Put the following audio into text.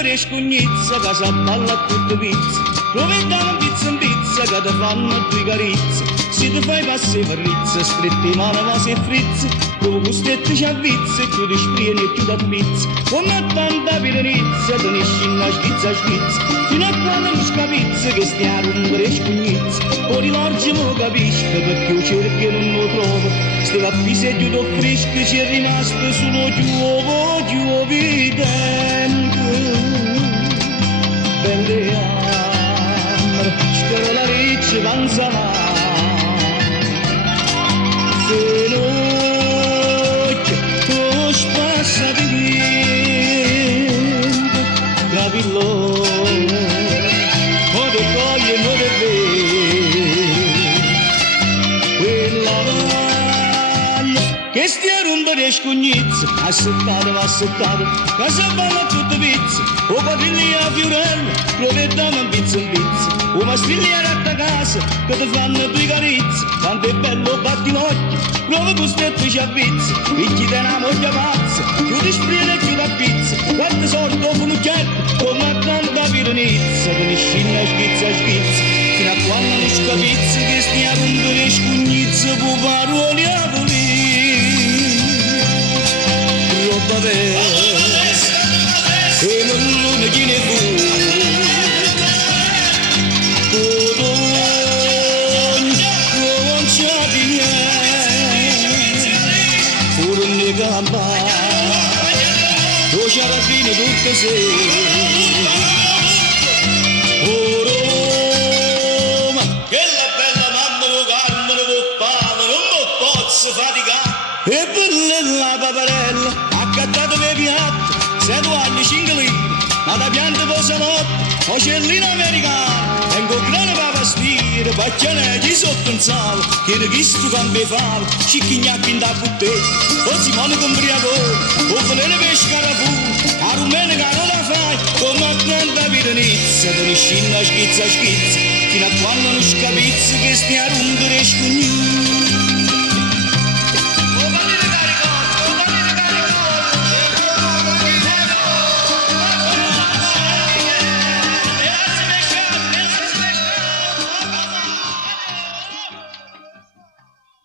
rumore scognizza che si balla a tutto pizza. Provendiamo in pizza che ti fanno due carizze. Se ti fai passi per rizza, stretti mano ma sei frizza. Come costette ci avvizza e tu ti sprieni e tu ti abbizza. Come a tanta pirenizia, te ne scina schizza schizza. Fino a quando non scapizza che stia rumore scognizza. Poi rivolgimo capisco perché io cerco e non lo trovo. Stava a piseggio do fresco ci è rimasto solo giuovo vidente. Belle amore, spero la riccia vanzana. Se notte tu spassa di niente, capillo, non ti coglie, non ti vede. Che stia rumba di scognizza, assettato, che si balla tutto pizza, o patigli a fiorello, provettiamo in pizza, o mastigli a ratta casa, che ti fanno due carizze, quanto è bello batti l'occhio, prova costretto ci avvizza, picchi te una moglie pazza, chiudi sprina e chiudi a pizza, quante sorte dopo un ucchietto, come a tanta pironizza, te ne scina schizza, fino a quando non scapizza, che stia rumba di scognizza, può parole a volere. E non ne gliene fu non c'è di niente pure ne gamba lo sciarabino tutte sere oh Roma che la bella mamma lo calma lo poppava non mi posso faticare e per la paparella accattato per piatto, 7 anni, 5 lire, ma da pianta posa notte, ocellino americano, tengo grano per vestire, baccianeggi sotto un salo, che ne chisto cambia falo, cicchignacchi in da buttetta, o si mano con briacone, o volere pescare fu, a rumene che non la fai, come a tanta piranizza, te ne scina schizza, fino a quando non scapizza che stia a rompere scognuzza.